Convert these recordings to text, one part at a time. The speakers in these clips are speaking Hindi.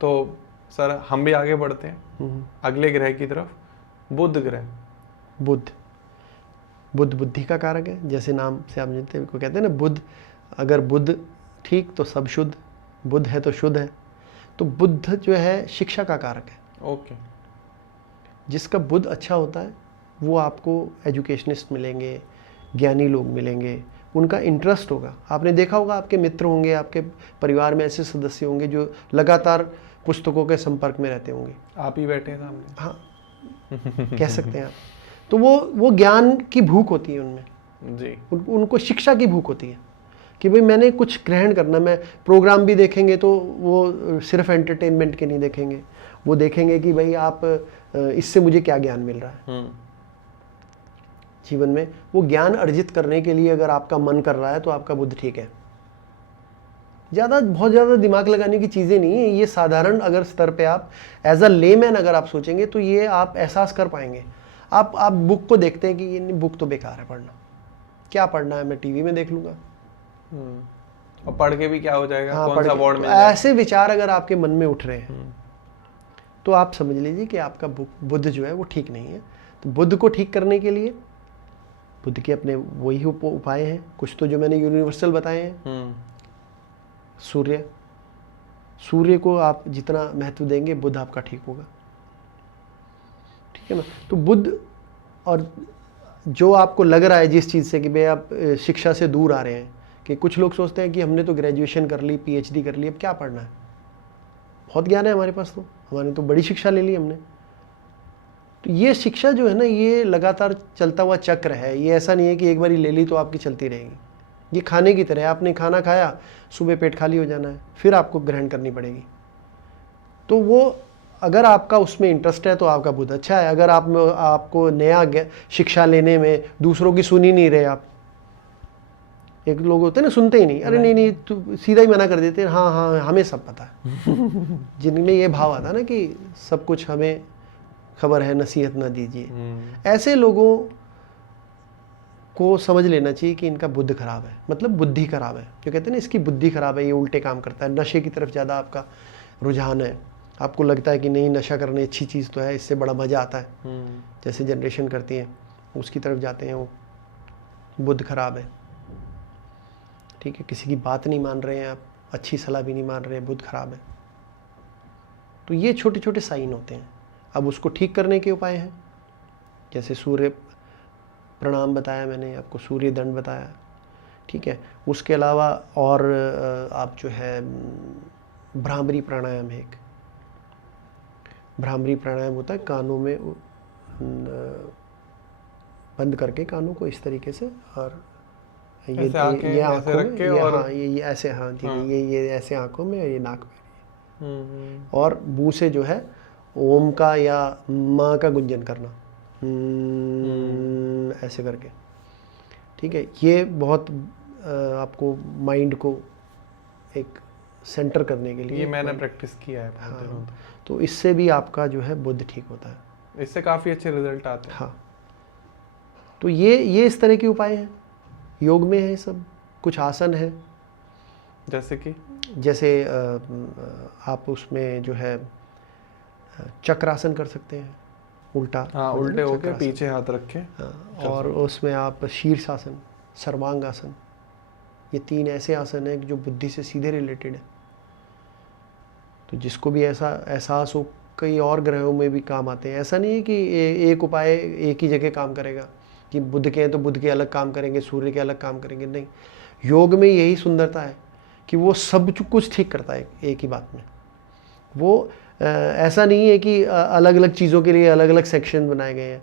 तो सर हम भी आगे बढ़ते हैं अगले ग्रह की तरफ, बुध ग्रह। बुध बुद्धि का कारक है, जैसे नाम से आप जानते हैं, कहते हैं ना बुध, अगर बुध ठीक तो सब शुद्ध, बुध है तो शुद्ध है। तो बुध जो है शिक्षा का कारक है। ओके। जिसका बुध अच्छा होता है वो आपको एजुकेशनिस्ट मिलेंगे, ज्ञानी लोग मिलेंगे, उनका इंटरेस्ट होगा। आपने देखा होगा आपके मित्र होंगे, आपके परिवार में ऐसे सदस्य होंगे जो लगातार पुस्तकों के संपर्क में रहते होंगे। आप ही बैठे हैं सामने। हाँ, कह सकते हैं आप। तो वो ज्ञान की भूख होती है उनमें जी। उनको शिक्षा की भूख होती है कि भाई मैंने कुछ ग्रहण करना। मैं प्रोग्राम भी देखेंगे तो वो सिर्फ एंटरटेनमेंट के नहीं देखेंगे, वो देखेंगे कि भाई आप इससे मुझे क्या ज्ञान मिल रहा है जीवन में। वो ज्ञान अर्जित करने के लिए अगर आपका मन कर रहा है तो आपका बुद्ध ठीक है। बहुत ज़्यादा दिमाग लगाने की चीज़ें नहीं है ये। साधारण अगर स्तर पे आप एज अ लेमैन अगर आप सोचेंगे तो ये आप एहसास कर पाएंगे। आप बुक को देखते हैं कि ये बुक तो बेकार है, पढ़ना क्या पढ़ना है, मैं टीवी में देख लूँगा। और पढ़ के भी क्या हो जाएगा, हाँ, कौन सा बोर्ड में ऐसे विचार अगर आपके मन में उठ रहे हैं तो आप समझ लीजिए कि आपका बुद्ध जो है वो ठीक नहीं है। तो बुद्ध को ठीक करने के लिए बुद्ध के अपने वही उपाय हैं, कुछ तो जो मैंने यूनिवर्सल बताए हैं। सूर्य को आप जितना महत्व देंगे बुद्ध आपका ठीक होगा, ठीक है ना। तो बुद्ध, और जो आपको लग रहा है जिस चीज़ से कि भाई आप शिक्षा से दूर आ रहे हैं, कि कुछ लोग सोचते हैं कि हमने तो ग्रेजुएशन कर ली, पीएचडी कर ली, अब क्या पढ़ना है, बहुत ज्ञान है हमारे पास, तो हमारे तो बड़ी शिक्षा ले ली हमने। तो ये शिक्षा जो है ना, ये लगातार चलता हुआ चक्र है। ये ऐसा नहीं है कि एक बार ही ले ली तो आपकी चलती रहेगी। ये खाने की तरह है, आपने खाना खाया, सुबह पेट खाली हो जाना है, फिर आपको ग्रहण करनी पड़ेगी। तो वो अगर आपका उसमें इंटरेस्ट है तो आपका बुद्ध अच्छा है। अगर आपको नया शिक्षा लेने में दूसरों की सुन ही नहीं रहे आप, एक लोग होते हैं ना सुनते ही नहीं, अरे नहीं तू सीधा ही मना कर देते हैं, हाँ हाँ हमें सब पता है। जिनमें ये भाव आता है ना कि सब कुछ हमें खबर है, नसीहत ना दीजिए, ऐसे लोगों को समझ लेना चाहिए कि इनका बुद्ध खराब है, मतलब बुद्धि खराब है। जो कहते हैं ना इसकी बुद्धि खराब है, ये उल्टे काम करता है, नशे की तरफ ज़्यादा आपका रुझान है। आपको लगता है कि नहीं नशा करने अच्छी चीज़ तो है, इससे बड़ा मज़ा आता है, जैसे जनरेशन करती है उसकी तरफ जाते हैं, वो बुद्ध खराब है, ठीक है। किसी की बात नहीं मान रहे हैं आप, अच्छी सलाह भी नहीं मान रहे हैं, बुद्ध खराब है। तो ये छोटे छोटे साइन होते हैं। अब उसको ठीक करने के उपाय हैं, जैसे सूर्य प्रणाम बताया मैंने आपको, सूर्य दंड बताया, ठीक है। उसके अलावा और आप जो है भ्रामरी प्राणायाम है एक। भ्रामरी प्राणायाम होता है कानों में बंद करके कानों को इस तरीके से, और ये आंखों में, और हाँ ये ऐसे, हाँ ठीक है, ये ऐसे आंखों में, ये नाक में, और मुंह से जो है ओम का या माँ का गुंजन करना, ऐसे करके, ठीक है। ये बहुत आपको माइंड को एक सेंटर करने के लिए, ये मैंने प्रैक्टिस किया है। हाँ, तो इससे भी आपका जो है बुद्ध ठीक होता है, इससे काफ़ी अच्छे रिजल्ट आते हैं। हाँ, तो ये इस तरह के उपाय हैं, योग में है सब कुछ। आसन है जैसे आप उसमें जो है चक्रासन कर सकते हैं, उल्टा, हाँ, उल्टे होके पीछे हाथ रखे, हाँ, और उसमें आप शीर्षासन, सर्वांगासन, ये 3 ऐसे आसन हैं जो बुद्धि से सीधे रिलेटेड है। तो जिसको भी ऐसा एहसास हो, कई और ग्रहों में भी काम आते हैं। ऐसा नहीं है कि एक उपाय एक ही जगह काम करेगा, कि बुध के हैं तो बुध के अलग काम करेंगे, सूर्य के अलग काम करेंगे, नहीं। योग में यही सुंदरता है कि वो सब कुछ ठीक करता है एक ही बात में। वो ऐसा नहीं है कि अलग अलग चीज़ों के लिए अलग अलग सेक्शन बनाए गए हैं।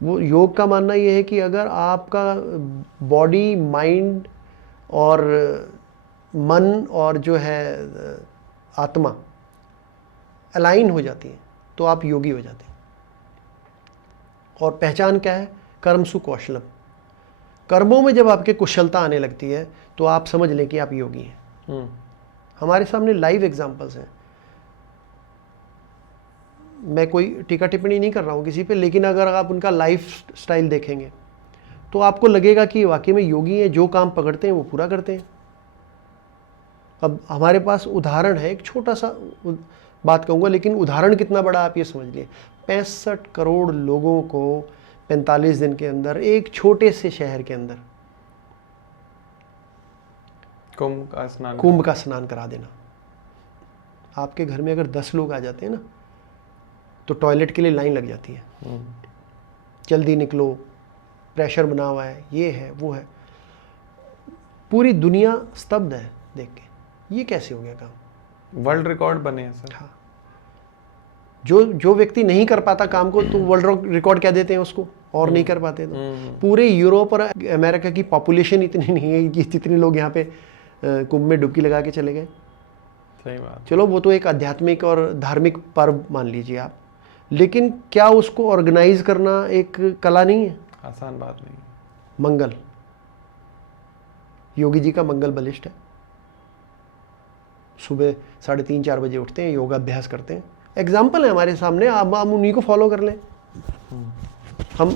वो योग का मानना ये है कि अगर आपका बॉडी, माइंड और मन और जो है आत्मा अलाइन हो जाती है तो आप योगी हो जाते हैं। और पहचान क्या है? कर्मसु कौशलम। कर्मों में जब आपके कुशलता आने लगती है तो आप समझ लें कि आप योगी हैं। हमारे सामने लाइव एग्जांपल्स हैं। मैं कोई टीका टिप्पणी नहीं कर रहा हूँ किसी पे, लेकिन अगर आप उनका लाइफ स्टाइल देखेंगे तो आपको लगेगा कि वाकई में योगी हैं, जो काम पकड़ते हैं वो पूरा करते हैं। अब हमारे पास उदाहरण है, एक छोटा सा बात कहूँगा, लेकिन उदाहरण कितना बड़ा आप ये समझ लिए। 65 करोड़ लोगों को 45 दिन के अंदर एक छोटे से शहर के अंदर कुंभ का स्नान करा देना। आपके घर में अगर 10 लोग आ जाते हैं ना, तो टॉयलेट के लिए लाइन लग जाती है, जल्दी निकलो, प्रेशर बना हुआ है, ये है वो है। पूरी दुनिया स्तब्ध है देख के, ये कैसे हो गया काम? वर्ल्ड रिकॉर्ड बने हैं सर। हाँ, जो व्यक्ति नहीं कर पाता काम को, तो वर्ल्ड रिकॉर्ड क्या देते हैं उसको, और नहीं कर पाते। तो पूरे यूरोप और अमेरिका की पॉपुलेशन इतनी नहीं है कि जितने लोग यहाँ पे कुंभ में डुबकी लगा के चले गए। सही बात। चलो वो तो एक आध्यात्मिक और धार्मिक पर्व मान लीजिए आप, लेकिन क्या उसको ऑर्गेनाइज करना एक कला नहीं है? आसान बात नहीं। मंगल, योगी जी का मंगल बलिष्ठ है। सुबह 3:30-4 बजे उठते हैं, योगा अभ्यास करते हैं। एग्जाम्पल है हमारे सामने, आप उन्हीं को फॉलो कर लें। हम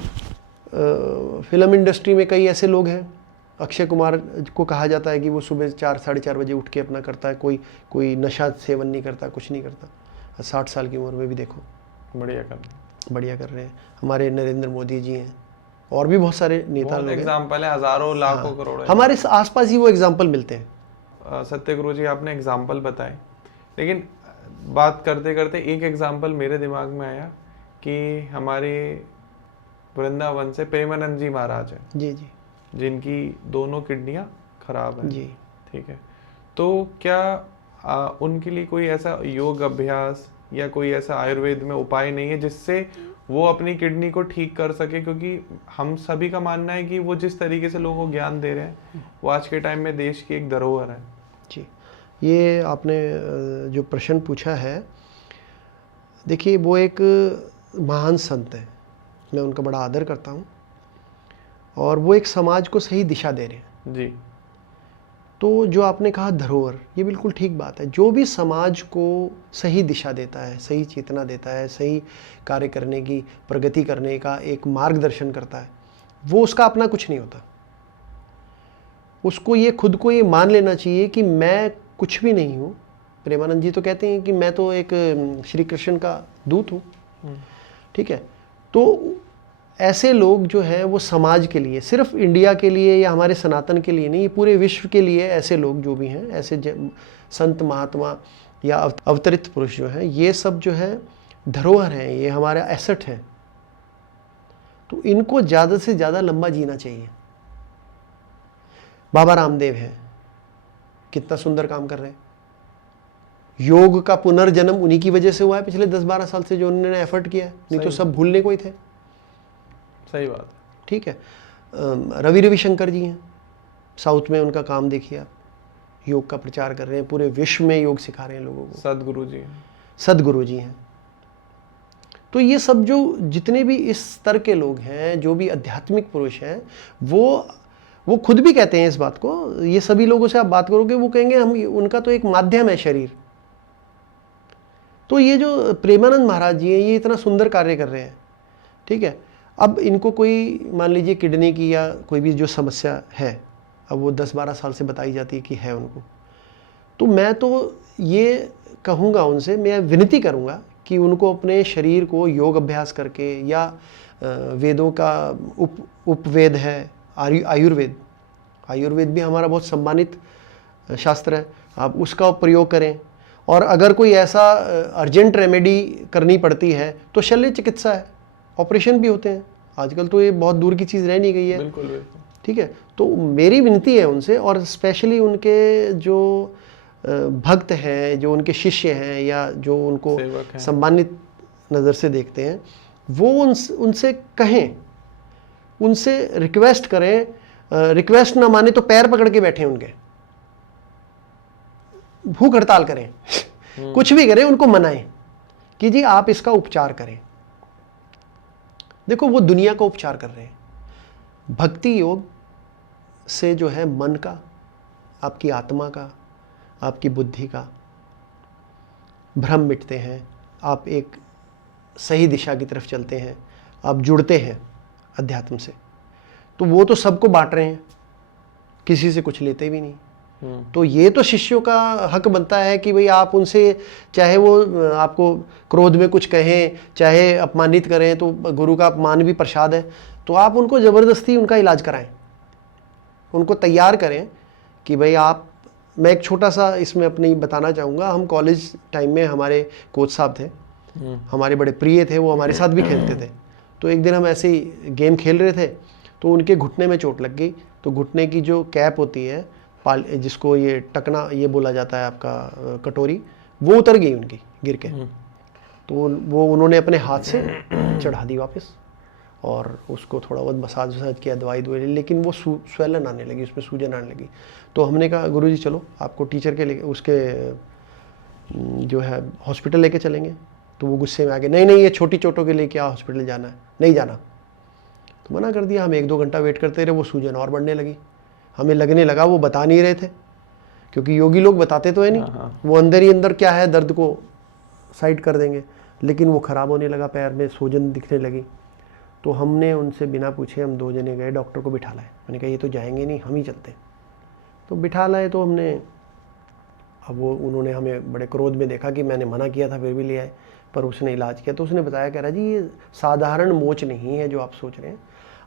फिल्म इंडस्ट्री में कई ऐसे लोग हैं, अक्षय कुमार को कहा जाता है कि वो सुबह 4-4:30 बजे उठ के अपना करता है, कोई नशा सेवन नहीं करता, कुछ नहीं करता। 60 साल की उम्र में भी देखो बढ़िया कर रहे हैं। हमारे नरेंद्र मोदी जी हैं, और भी बहुत सारे नेता लोग हैं। एग्जाम्पल है, हजारों लाखों करोड़ों हमारे आसपास ही वो एग्जाम्पल मिलते हैं। सत्यगुरु जी आपने एग्जाम्पल बताए, लेकिन बात करते करते एक एग्जाम्पल मेरे दिमाग में आया कि हमारे वृंदावन से प्रेमानंद जी महाराज हैं जी जी, जिनकी दोनों किडनियां खराब हैं जी, ठीक है। तो क्या उनके लिए कोई ऐसा योग अभ्यास या कोई ऐसा आयुर्वेद में उपाय नहीं है जिससे वो अपनी किडनी को ठीक कर सके? क्योंकि हम सभी का मानना है कि वो जिस तरीके से लोगों को ज्ञान दे रहे हैं वो आज के टाइम में देश की एक धरोहर है। जी, ये आपने जो प्रश्न पूछा है, देखिए वो एक महान संत है, मैं उनका बड़ा आदर करता हूँ, और वो एक समाज को सही दिशा दे रहे हैं जी। तो जो आपने कहा धरोहर, ये बिल्कुल ठीक बात है। जो भी समाज को सही दिशा देता है, सही चेतना देता है, सही कार्य करने की, प्रगति करने का एक मार्गदर्शन करता है, वो उसका अपना कुछ नहीं होता। उसको ये खुद को ये मान लेना चाहिए कि मैं कुछ भी नहीं हूँ। प्रेमानंद जी तो कहते हैं कि मैं तो एक श्री कृष्ण का दूत हूँ, ठीक है। तो ऐसे लोग जो हैं वो समाज के लिए, सिर्फ इंडिया के लिए या हमारे सनातन के लिए नहीं, पूरे विश्व के लिए ऐसे लोग जो भी हैं, ऐसे संत महात्मा या अवतरित पुरुष जो हैं, ये सब जो है धरोहर हैं, ये हमारा एसेट है। तो इनको ज़्यादा से ज़्यादा लंबा जीना चाहिए। बाबा रामदेव हैं, कितना सुंदर काम कर रहे हैं। योग का पुनर्जन्म उन्हीं की वजह से हुआ है पिछले 10-12 साल से, जो उन्होंने एफर्ट किया है, नहीं तो सब भूलने को ही थे। सही बात, ठीक है। रविशंकर जी हैं, साउथ में उनका काम देखिए आप, योग का प्रचार कर रहे हैं, पूरे विश्व में योग सिखा रहे हैं लोगों को। सदगुरु जी हैं। तो ये सब जो जितने भी इस स्तर के लोग हैं, जो भी आध्यात्मिक पुरुष हैं, वो खुद भी कहते हैं इस बात को। ये सभी लोगों से आप बात करोगे, वो कहेंगे हम, उनका तो एक माध्यम है शरीर। तो ये जो प्रेमानंद महाराज जी हैं, ये इतना सुंदर कार्य कर रहे हैं, ठीक है। अब इनको कोई मान लीजिए किडनी की या कोई भी जो समस्या है, अब वो 10-12 साल से बताई जाती है कि है उनको, तो मैं तो ये कहूँगा उनसे, मैं विनती करूँगा कि उनको अपने शरीर को योग अभ्यास करके, या वेदों का उपवेद है, आयुर्वेद भी हमारा बहुत सम्मानित शास्त्र है, आप उसका प्रयोग करें। और अगर कोई ऐसा अर्जेंट रेमेडी करनी पड़ती है तो शल्य चिकित्सा है, ऑपरेशन भी होते हैं आजकल, तो ये बहुत दूर की चीज़ रह नहीं गई है। बिल्कुल बिल्कुल, ठीक है। तो मेरी विनती है उनसे, और स्पेशली उनके जो भक्त हैं, जो उनके शिष्य हैं, या जो उनको सम्मानित नज़र से देखते हैं, वो उनसे कहें, उनसे रिक्वेस्ट करें, रिक्वेस्ट ना माने तो पैर पकड़ के बैठे उनके, भूख हड़ताल करें, कुछ भी करें, उनको मनाएं कि जी आप इसका उपचार करें। देखो वो दुनिया का उपचार कर रहे हैं। भक्ति योग से जो है मन का, आपकी आत्मा का, आपकी बुद्धि का भ्रम मिटते हैं, आप एक सही दिशा की तरफ चलते हैं, आप जुड़ते हैं अध्यात्म से। तो वो तो सबको बांट रहे हैं, किसी से कुछ लेते भी नहीं। तो ये तो शिष्यों का हक बनता है कि भाई आप उनसे, चाहे वो आपको क्रोध में कुछ कहें, चाहे अपमानित करें, तो गुरु का अपमान भी प्रसाद है, तो आप उनको ज़बरदस्ती उनका इलाज कराएं, उनको तैयार करें कि भाई आप। मैं एक छोटा सा इसमें अपनी बताना चाहूँगा। हम कॉलेज टाइम में हमारे कोच साहब थे, हमारे बड़े प्रिय थे, वो हमारे साथ भी खेलते थे। तो एक दिन हम ऐसे ही गेम खेल रहे थे, तो उनके घुटने में चोट लग गई। तो घुटने की जो कैप होती है, जिसको ये टकना ये बोला जाता है आपका, कटोरी, वो उतर गई उनकी गिर के। तो वो उन्होंने अपने हाथ से चढ़ा दी वापस, और उसको थोड़ा बहुत मसाज वसाज किया, दवाई ली, लेकिन वो स्वेलन आने लगी, उसमें सूजन आने लगी। तो हमने कहा गुरुजी चलो आपको टीचर के उसके जो है हॉस्पिटल लेके चलेंगे। तो वो गुस्से में आ गए, नहीं नहीं, ये छोटी चोटों के लिए क्या हॉस्पिटल जाना है, नहीं जाना। तो मना कर दिया। हम 1-2 घंटा वेट करते रहे, वो सूजन और बढ़ने लगी। हमें लगने लगा वो बता नहीं रहे थे, क्योंकि योगी लोग बताते तो है नहीं, वो अंदर ही अंदर क्या है दर्द को साइड कर देंगे। लेकिन वो ख़राब होने लगा, पैर में सूजन दिखने लगी। तो हमने उनसे बिना पूछे हम 2 जने गए, डॉक्टर को बिठा लाए। मैंने कहा ये तो जाएंगे नहीं, हम ही चलते हैं। तो बिठा लाए। तो हमने, अब वो उन्होंने हमें बड़े क्रोध में देखा कि मैंने मना किया था, फिर भी ले आए। पर उसने इलाज किया। तो उसने बताया, कह रहा जी ये साधारण मोच नहीं है जो आप सोच रहे हैं,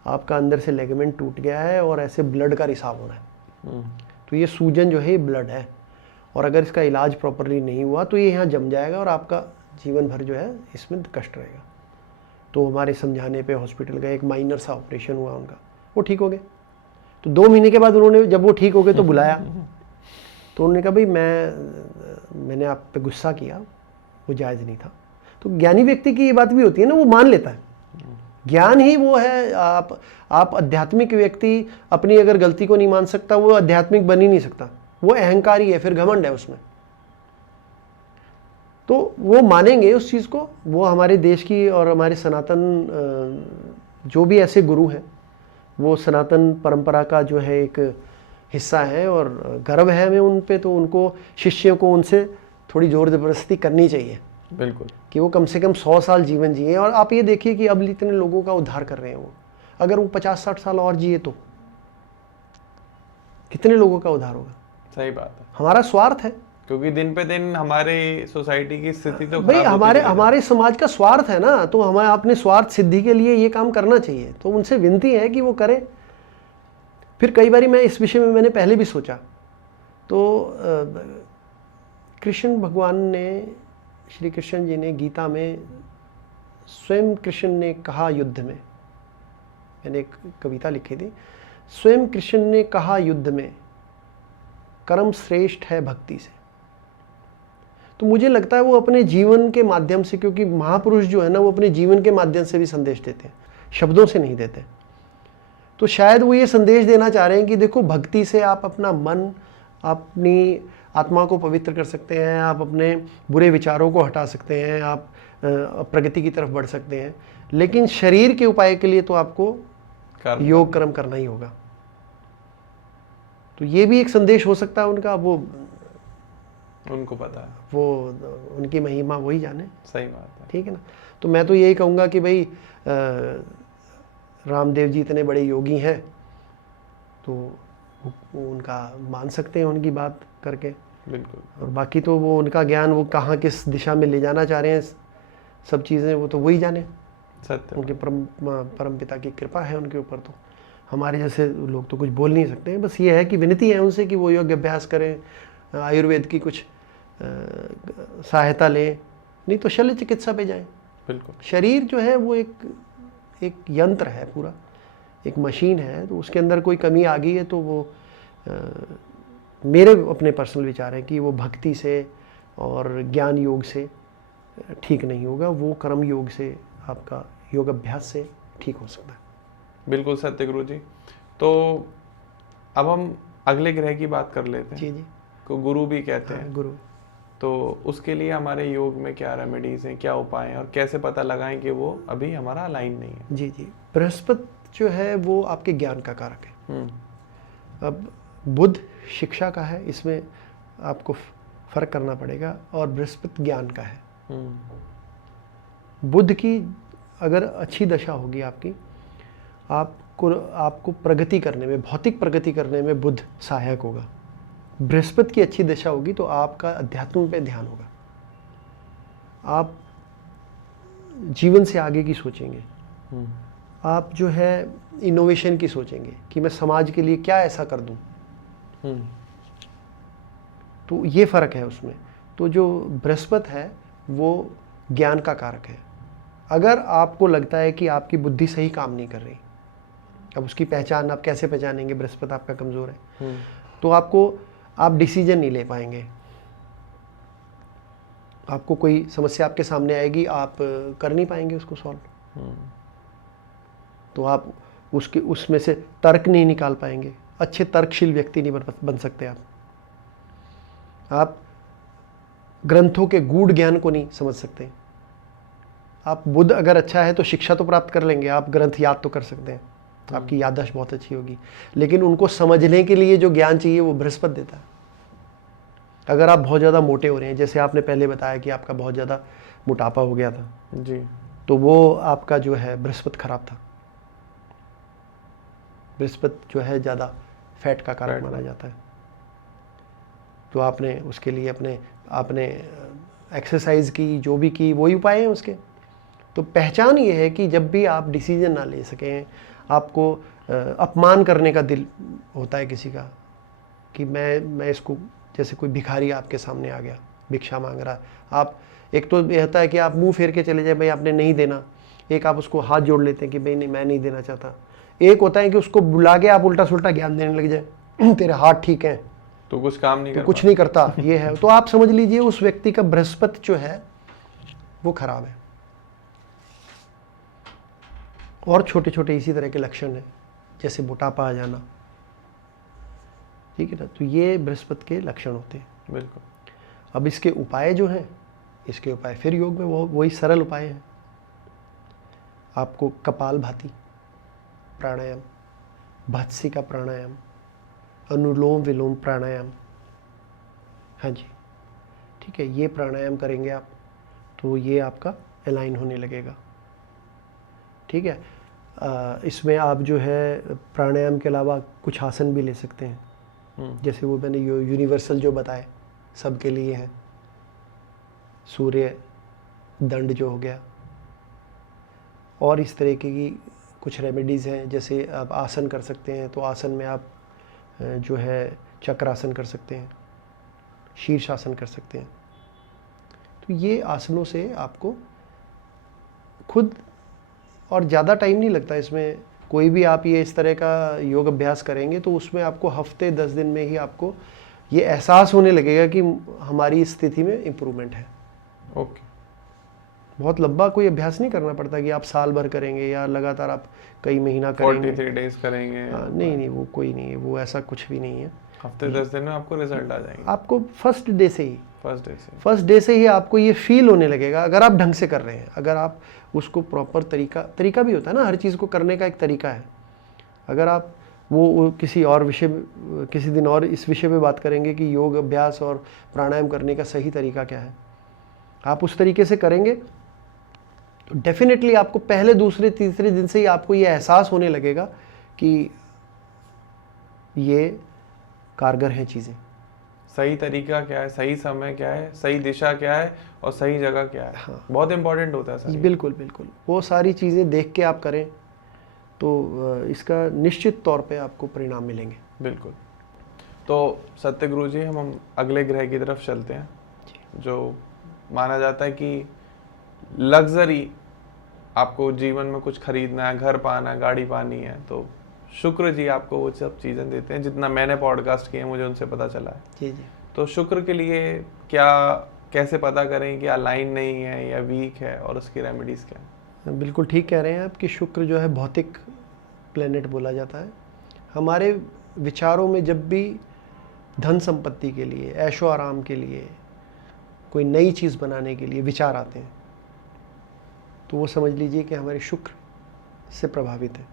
आपका अंदर से लेगमेंट टूट गया है और ऐसे ब्लड का रिसाव हो रहा है। तो ये सूजन जो है ये ब्लड है, और अगर इसका इलाज प्रॉपरली नहीं हुआ तो ये यहाँ जम जाएगा और आपका जीवन भर जो है इसमें कष्ट रहेगा। तो हमारे समझाने पे हॉस्पिटल गए, एक माइनर सा ऑपरेशन हुआ उनका, वो ठीक हो गए। तो 2 महीने के बाद उन्होंने, जब वो ठीक हो गए तो बुलाया। तो उन्होंने कहा भाई मैंने आप पे गुस्सा किया, वो जायज़ नहीं था। तो ज्ञानी व्यक्ति की ये बात भी होती है ना, वो मान लेता है। ज्ञान ही वो है। आप आध्यात्मिक व्यक्ति अपनी अगर गलती को नहीं मान सकता, वो आध्यात्मिक बन ही नहीं सकता, वो अहंकारी है, फिर घमंड है उसमें। तो वो मानेंगे उस चीज़ को। वो हमारे देश की और हमारे सनातन जो भी ऐसे गुरु हैं, वो सनातन परंपरा का जो है एक हिस्सा है, और गर्व है हमें उन पे। तो उनको, शिष्यों को उनसे थोड़ी जोर जबरदस्ती करनी चाहिए, बिल्कुल, कि वो कम से कम 100 साल जीवन जिए। और आप ये देखिए कि अब इतने लोगों का उद्धार कर रहे हैं वो। अगर वो 50-60 साल और जिए तो कितने लोगों का उद्धार होगा। सही बात है। हमारा स्वार्थ है, क्योंकि दिन पे दिन हमारे सोसाइटी की स्थिति तो भाई खराब होती हमारे समाज का स्वार्थ है ना। तो हमें अपने स्वार्थ सिद्धि के लिए ये काम करना चाहिए। तो उनसे विनती है कि वो करें। फिर कई बार मैं इस विषय में मैंने पहले भी सोचा। तो कृष्ण भगवान ने, श्री कृष्ण जी ने गीता में, स्वयं कृष्ण ने कहा युद्ध में, मैंने एक कविता लिखी थी, स्वयं कृष्ण ने कहा युद्ध में कर्म श्रेष्ठ है भक्ति से। तो मुझे लगता है वो अपने जीवन के माध्यम से, क्योंकि महापुरुष जो है ना, वो अपने जीवन के माध्यम से भी संदेश देते हैं, शब्दों से नहीं देते। तो शायद वो ये संदेश देना चाह रहे हैं कि देखो, भक्ति से आप अपना मन, अपनी आत्मा को पवित्र कर सकते हैं, आप अपने बुरे विचारों को हटा सकते हैं, आप प्रगति की तरफ बढ़ सकते हैं। लेकिन शरीर के उपाय के लिए तो आपको योग कर्म करना ही होगा। तो ये भी एक संदेश हो सकता है उनका। वो उनको पता है, वो उनकी महिमा वही जाने। सही बात है, ठीक है ना। तो मैं तो यही कहूँगा कि भाई रामदेव जी इतने बड़े योगी हैं, तो उनका मान सकते हैं उनकी बात करके। बिल्कुल। और बाकी तो वो उनका ज्ञान, वो कहाँ किस दिशा में ले जाना चाह रहे हैं सब चीज़ें, वो तो वही जाने। सत्य, उनके परम पिता की कृपा है उनके ऊपर। तो हमारे जैसे लोग तो कुछ बोल नहीं सकते हैं। बस ये है कि विनती है उनसे कि वो योग अभ्यास करें, आयुर्वेद की कुछ सहायता लें, नहीं तो शल्य चिकित्सा पे जाएं। बिल्कुल। शरीर जो है वो एक यंत्र है, पूरा एक मशीन है। तो उसके अंदर कोई कमी आ गई है तो वो मेरे अपने पर्सनल विचार है कि वो भक्ति से और ज्ञान योग से ठीक नहीं होगा, वो कर्म योग से, आपका योग अभ्यास से ठीक हो सकता है। बिल्कुल सत्य गुरु जी। तो अब हम अगले ग्रह की बात कर लेते हैं। जी जी। को गुरु भी कहते हैं। गुरु। तो उसके लिए हमारे योग में क्या रेमेडीज हैं, क्या उपाय हैं, और कैसे पता लगाएं कि वो अभी हमारा अलाइन नहीं है। जी जी। बृहस्पति जो है वो आपके ज्ञान का कारक है। अब बुध शिक्षा का है, इसमें आपको फर्क करना पड़ेगा, और बृहस्पति ज्ञान का है। बुध की अगर अच्छी दशा होगी आपकी, आपको प्रगति करने में, भौतिक प्रगति करने में बुध सहायक होगा। बृहस्पति की अच्छी दशा होगी तो आपका अध्यात्म पे ध्यान होगा, आप जीवन से आगे की सोचेंगे, आप जो है इनोवेशन की सोचेंगे कि मैं समाज के लिए क्या ऐसा कर दूं। तो ये फर्क है उसमें। तो जो बृहस्पति है वो ज्ञान का कारक है। अगर आपको लगता है कि आपकी बुद्धि सही काम नहीं कर रही, अब उसकी पहचान आप कैसे पहचानेंगे, बृहस्पति आपका कमज़ोर है, तो आप डिसीजन नहीं ले पाएंगे। आपको कोई समस्या आपके सामने आएगी, आप कर नहीं पाएंगे उसको सॉल्व। तो आप उसमें से तर्क नहीं निकाल पाएंगे, अच्छे तर्कशील व्यक्ति नहीं बन सकते आप ग्रंथों के गूढ़ ज्ञान को नहीं समझ सकते। आप बुद्ध अगर अच्छा है तो शिक्षा तो प्राप्त कर लेंगे, आप ग्रंथ याद तो कर सकते हैं, आपकी याददाश्त बहुत अच्छी होगी, लेकिन उनको समझने के लिए जो ज्ञान चाहिए वो बृहस्पति देता है। अगर आप बहुत ज़्यादा मोटे हो रहे हैं, जैसे आपने पहले बताया कि आपका बहुत ज़्यादा मोटापा हो गया था जी, तो वो आपका जो है बृहस्पति खराब था। बृहस्पति जो है ज़्यादा फैट का कारक माना जाता है। तो आपने उसके लिए आपने एक्सरसाइज की, जो भी की, वही उपाय हैं उसके। तो पहचान ये है कि जब भी आप डिसीजन ना ले सकें, आपको अपमान करने का दिल होता है किसी का कि मैं इसको, जैसे कोई भिखारी आपके सामने आ गया, भिक्षा मांग रहा है, आप एक तो ये होता है कि आप मुंह फेर के चले जाए, भाई आपने नहीं देना, एक आप उसको हाथ जोड़ लेते हैं कि भाई नहीं मैं नहीं देना चाहता, एक होता है कि उसको बुला के आप उल्टा सुल्टा ज्ञान देने लग जाए तेरे हाथ ठीक हैं तो कुछ काम नहीं तो कर कुछ नहीं करता, ये है। तो आप समझ लीजिए उस व्यक्ति का बृहस्पति जो है वो खराब है। और छोटे छोटे इसी तरह के लक्षण हैं, जैसे मोटापा आ जाना, ठीक है ना। तो ये बृहस्पति के लक्षण होते हैं। बिल्कुल। अब इसके उपाय जो हैं, इसके उपाय फिर योग में वही सरल उपाय हैं। आपको कपालभाति प्राणायाम, भत्सिका प्राणायाम, अनुलोम विलोम प्राणायाम, हाँ जी, ठीक है, ये प्राणायाम करेंगे आप तो ये आपका अलाइन होने लगेगा, ठीक है। इसमें आप जो है प्राणायाम के अलावा कुछ आसन भी ले सकते हैं, जैसे वो मैंने यूनिवर्सल जो बताए सबके लिए है, सूर्य दंड जो हो गया, और इस तरह की कुछ रेमेडीज़ हैं। जैसे आप आसन कर सकते हैं, तो आसन में आप जो है चक्रासन कर सकते हैं, शीर्षासन कर सकते हैं। तो ये आसनों से आपको खुद, और ज़्यादा टाइम नहीं लगता इसमें, कोई भी आप ये इस तरह का योग अभ्यास करेंगे तो उसमें आपको हफ्ते 10 दिन में ही आपको ये एहसास होने लगेगा कि हमारी स्थिति में इम्प्रूवमेंट है। ओके। बहुत लंबा कोई अभ्यास नहीं करना पड़ता कि आप साल भर करेंगे या लगातार आप कई महीना करेंगे, 43 डेज करेंगे। नहीं, वो कोई नहीं है, वो ऐसा कुछ भी नहीं है। हफ्ते 10 दिन में आपको रिजल्ट आ जाएंगे। आपको फर्स्ट डे से ही आपको ये फील होने लगेगा, अगर आप ढंग से कर रहे हैं, अगर आप उसको प्रॉपर तरीका भी होता है ना, हर चीज़ को करने का एक तरीका है। अगर आप वो किसी दिन और इस विषय पे बात करेंगे कि योग अभ्यास और प्राणायाम करने का सही तरीका क्या है, आप उस तरीके से करेंगे तो डेफिनेटली आपको पहले दूसरे तीसरे दिन से ही आपको ये एहसास होने लगेगा कि ये कारगर हैं चीज़ें। सही तरीका क्या है, सही समय क्या है, सही दिशा क्या है और सही जगह क्या है, हाँ, बहुत इंपॉर्टेंट होता है सर। बिल्कुल बिल्कुल, वो सारी चीज़ें देख के आप करें तो इसका निश्चित तौर पे आपको परिणाम मिलेंगे। बिल्कुल। तो सत्यगुरु जी, हम अगले ग्रह की तरफ चलते हैं, जो माना जाता है कि लग्जरी, आपको जीवन में कुछ खरीदना है, घर पाना है, गाड़ी पानी है, तो शुक्र जी आपको वो सब चीज़ें देते हैं। जितना मैंने पॉडकास्ट किए मुझे उनसे पता चला है। जी जी। तो शुक्र के लिए कैसे पता करें कि अलाइन नहीं है या वीक है, और उसकी रेमेडीज़ क्या है? बिल्कुल ठीक कह रहे हैं आप कि शुक्र जो है भौतिक प्लेनेट बोला जाता है। हमारे विचारों में जब भी धन संपत्ति के लिए, ऐशो आराम के लिए, कोई नई चीज़ बनाने के लिए विचार आते हैं, तो वो समझ लीजिए कि हमारे शुक्र से प्रभावित है।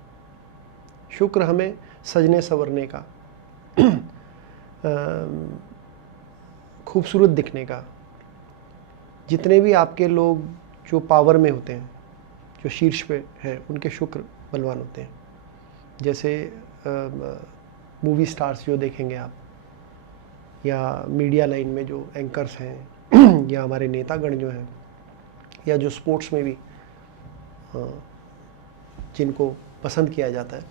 शुक्र हमें सजने संवरने का, खूबसूरत दिखने का, जितने भी आपके लोग जो पावर में होते हैं, जो शीर्ष पे हैं, उनके शुक्र बलवान होते हैं। जैसे मूवी स्टार्स जो देखेंगे आप, या मीडिया लाइन में जो एंकर्स हैं या हमारे नेतागण जो हैं, या जो स्पोर्ट्स में भी जिनको पसंद किया जाता है,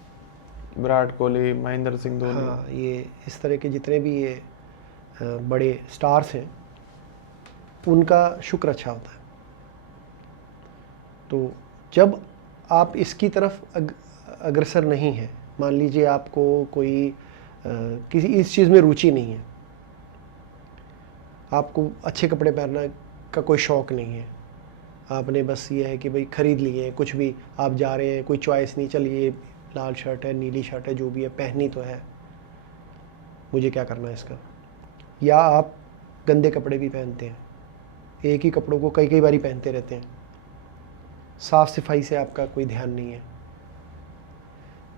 विराट कोहली, महेंद्र सिंह धोनी, हाँ, ये इस तरह के जितने भी ये बड़े स्टार्स हैं, उनका शुक्र अच्छा होता है। तो जब आप इसकी तरफ अग्रसर नहीं हैं, मान लीजिए आपको कोई किसी इस चीज़ में रुचि नहीं है, आपको अच्छे कपड़े पहनने का कोई शौक़ नहीं है, आपने बस ये है कि भाई ख़रीद लिए हैं, कुछ भी आप जा रहे हैं, कोई चॉइस नहीं, चलिए लाल शर्ट है, नीली शर्ट है, जो भी है पहननी तो है, मुझे क्या करना है इसका। या आप गंदे कपड़े भी पहनते हैं, एक ही कपड़ों को कई कई बारी पहनते रहते हैं, साफ़ सफाई से आपका कोई ध्यान नहीं है,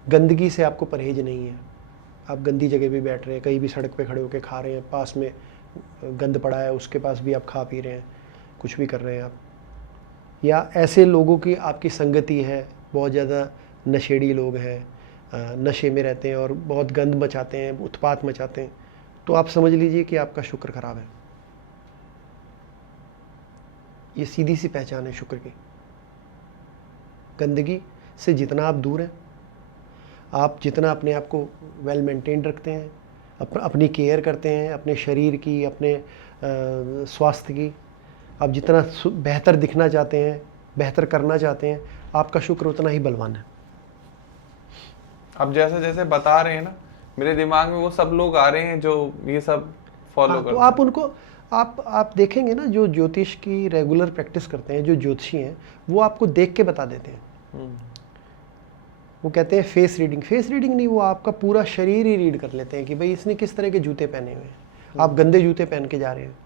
गंदगी से आपको परहेज नहीं है, आप गंदी जगह पे बैठ रहे हैं, कहीं भी सड़क पे खड़े होकर खा रहे हैं, पास में गंद पड़ा है उसके पास भी आप खा पी रहे हैं, कुछ भी कर रहे हैं आप। या ऐसे लोगों की आपकी संगति है, बहुत ज़्यादा नशेड़ी लोग हैं, नशे में रहते हैं और बहुत गंद मचाते हैं, उत्पात मचाते हैं, तो आप समझ लीजिए कि आपका शुक्र खराब है। ये सीधी सी पहचान है शुक्र की। गंदगी से जितना आप दूर हैं, आप जितना अपने आप को वेल मेंटेन्ड रखते हैं, अपनी केयर करते हैं, अपने शरीर की, अपने स्वास्थ्य की, आप जितना बेहतर दिखना चाहते हैं, बेहतर करना चाहते हैं, आपका शुक्र उतना ही बलवान है। अब जैसे जैसे बता रहे हैं ना, मेरे दिमाग में वो सब लोग आ रहे हैं जो ये सब फॉलो करते हैं। तो आप उनको आप देखेंगे ना, जो ज्योतिष की रेगुलर प्रैक्टिस करते हैं, जो ज्योतिषी हैं, वो आपको देख के बता देते हैं। वो कहते हैं फेस रीडिंग, फेस रीडिंग नहीं, वो आपका पूरा शरीर ही रीड कर लेते हैं कि भाई इसने किस तरह के जूते पहने हुए हैं। आप गंदे जूते पहन के जा रहे हैं,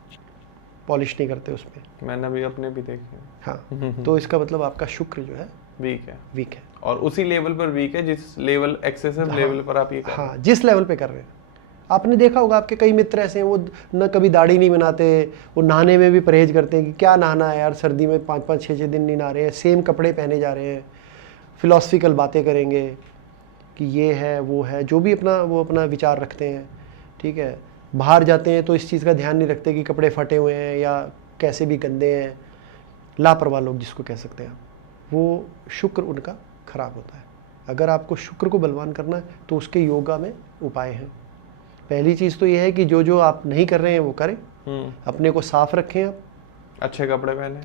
पॉलिश नहीं करते उस पर, मैंने भी अपने भी देखे। हाँ, तो इसका मतलब आपका शुक्र जो है वीक है, और उसी लेवल पर वीक है जिस लेवल एक्सेसिव लेवल पर आप ये कर रहे हैं। हाँ, जिस लेवल पे कर रहे हैं। आपने देखा होगा आपके कई मित्र ऐसे हैं, वो न कभी दाढ़ी नहीं बनाते, वो नहाने में भी परहेज करते हैं कि क्या नहाना है यार, सर्दी में 5-5 6-6 दिन नहीं नहा रहे हैं, सेम कपड़े पहने जा रहे हैं, फिलॉसफिकल बातें करेंगे कि ये है वो है, जो भी वो अपना विचार रखते हैं, ठीक है। बाहर जाते हैं तो इस चीज़ का ध्यान नहीं रखते कि कपड़े फटे हुए हैं या कैसे भी गंदे हैं, लापरवाह लोग जिसको कह सकते हैं, वो शुक्र उनका खराब होता है। अगर आपको शुक्र को बलवान करना है तो उसके योगा में उपाय हैं। पहली चीज़ तो ये है कि जो आप नहीं कर रहे हैं वो करें, अपने को साफ रखें, आप अच्छे कपड़े पहने,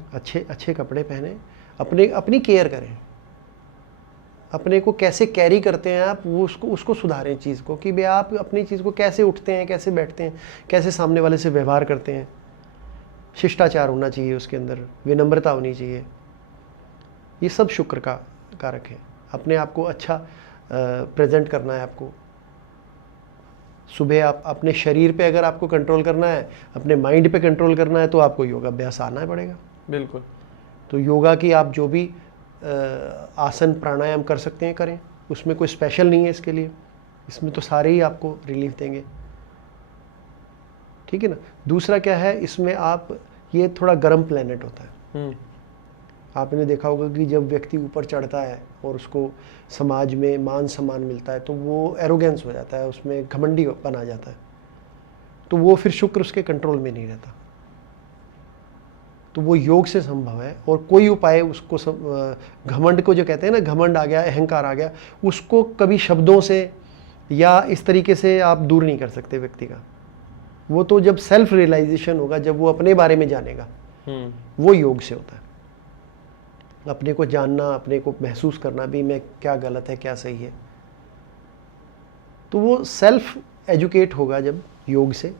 अच्छे कपड़े पहने, अपनी केयर करें, अपने को कैसे कैरी करते हैं आप, वो उसको सुधारें चीज़ को, कि भाई आप अपनी चीज़ को कैसे उठते हैं, कैसे बैठते हैं, कैसे सामने वाले से व्यवहार करते हैं, शिष्टाचार होना चाहिए उसके अंदर, विनम्रता होनी चाहिए। ये सब शुक्र का कारक है। अपने आप को अच्छा प्रेजेंट करना है आपको। सुबह आप अपने शरीर पे अगर आपको कंट्रोल करना है, अपने माइंड पे कंट्रोल करना है, तो आपको योगाभ्यास आना पड़ेगा। बिल्कुल। तो योगा की आप जो भी आसन प्राणायाम कर सकते हैं करें, उसमें कोई स्पेशल नहीं है इसके लिए, इसमें तो सारे ही आपको रिलीफ देंगे, ठीक है ना। दूसरा क्या है इसमें, आप ये थोड़ा गर्म प्लेनेट होता है। आपने देखा होगा कि जब व्यक्ति ऊपर चढ़ता है और उसको समाज में मान सम्मान मिलता है तो वो एरोगेंस हो जाता है, उसमें घमंडी बना जाता है, तो वो फिर शुक्र उसके कंट्रोल में नहीं रहता। तो वो योग से संभव है, और कोई उपाय उसको घमंड को जो कहते हैं ना, घमंड आ गया, अहंकार आ गया, उसको कभी शब्दों से या इस तरीके से आप दूर नहीं कर सकते व्यक्ति का। वो तो जब सेल्फ रियलाइजेशन होगा, जब वो अपने बारे में जानेगा, वो योग से होता है। अपने को जानना, अपने को महसूस करना भी, मैं क्या गलत है क्या सही है, तो वो सेल्फ एजुकेट होगा जब योग से,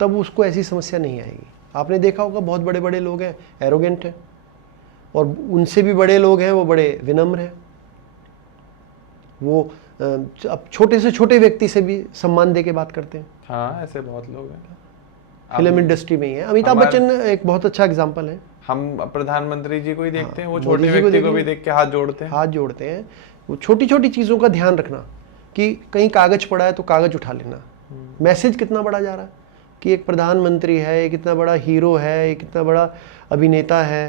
तब उसको ऐसी समस्या नहीं आएगी। आपने देखा होगा बहुत बड़े बड़े लोग हैं, एरोगेंट हैं, और उनसे भी बड़े लोग हैं, वो बड़े विनम्र हैं। वो अब छोटे से छोटे व्यक्ति से भी सम्मान दे के बात करते हैं। हाँ, ऐसे बहुत लोग हैं फिल्म इंडस्ट्री में ही है। अमिताभ बच्चन एक बहुत अच्छा एग्जाम्पल है। हम प्रधानमंत्री जी को ही देखते हैं, वो छोटे व्यक्ति को भी देख के हाथ जोड़ते हैं। वो छोटी छोटी चीज़ों का ध्यान रखना, कि कहीं कागज पड़ा है तो कागज उठा लेना। मैसेज कितना बड़ा जा रहा है कि एक प्रधानमंत्री है, एक इतना बड़ा हीरो है, एक इतना बड़ा अभिनेता है,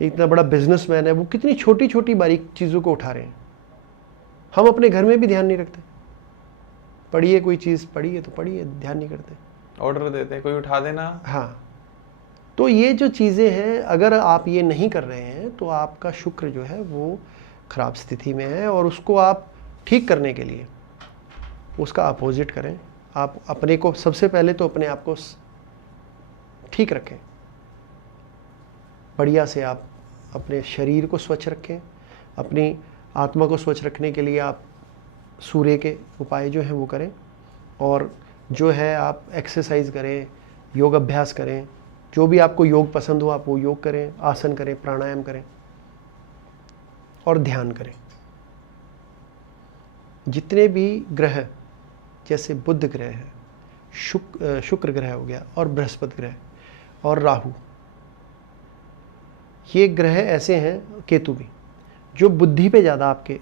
एक इतना बड़ा बिजनेसमैन है, वो कितनी छोटी छोटी बारीक चीज़ों को उठा रहे हैं। हम अपने घर में भी ध्यान नहीं रखते। पढ़िए कोई चीज़, पढ़िए तो पढ़िए, ध्यान नहीं करते। ऑर्डर देते हैं, कोई उठा देना। हाँ, तो ये जो चीज़ें हैं, अगर आप ये नहीं कर रहे हैं तो आपका शुक्र जो है वो खराब स्थिति में है, और उसको आप ठीक करने के लिए उसका अपोजिट करें। आप अपने को सबसे पहले तो अपने आप को ठीक रखें, बढ़िया से आप अपने शरीर को स्वच्छ रखें। अपनी आत्मा को स्वच्छ रखने के लिए आप सूर्य के उपाय जो हैं वो करें, और जो है आप एक्सरसाइज करें, योग अभ्यास करें, जो भी आपको योग पसंद हो आप वो योग करें, आसन करें, प्राणायाम करें और ध्यान करें। जितने भी ग्रह, जैसे बुध ग्रह है, शुक्र ग्रह हो गया, और बृहस्पति ग्रह और राहु, ये ग्रह ऐसे हैं, केतु भी, जो बुद्धि पे ज़्यादा आपके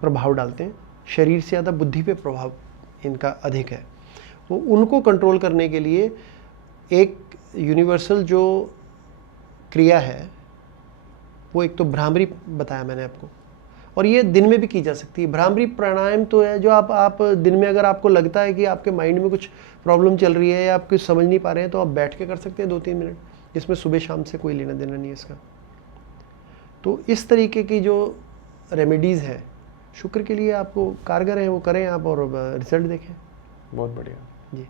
प्रभाव डालते हैं। शरीर से ज़्यादा बुद्धि पे प्रभाव इनका अधिक है। वो उनको कंट्रोल करने के लिए एक यूनिवर्सल जो क्रिया है, वो एक तो भ्रामरी बताया मैंने आपको, और ये दिन में भी की जा सकती है। भ्रामरी प्राणायाम तो है जो आप दिन में, अगर आपको लगता है कि आपके माइंड में कुछ प्रॉब्लम चल रही है या आप कुछ समझ नहीं पा रहे हैं, तो आप बैठ के कर सकते हैं 2-3 मिनट। इसमें सुबह शाम से कोई लेना देना नहीं है इसका। तो इस तरीके की जो रेमेडीज़ है शुक्र के लिए आपको कारगर हैं, वो करें आप और रिजल्ट देखें। बहुत बढ़िया जी।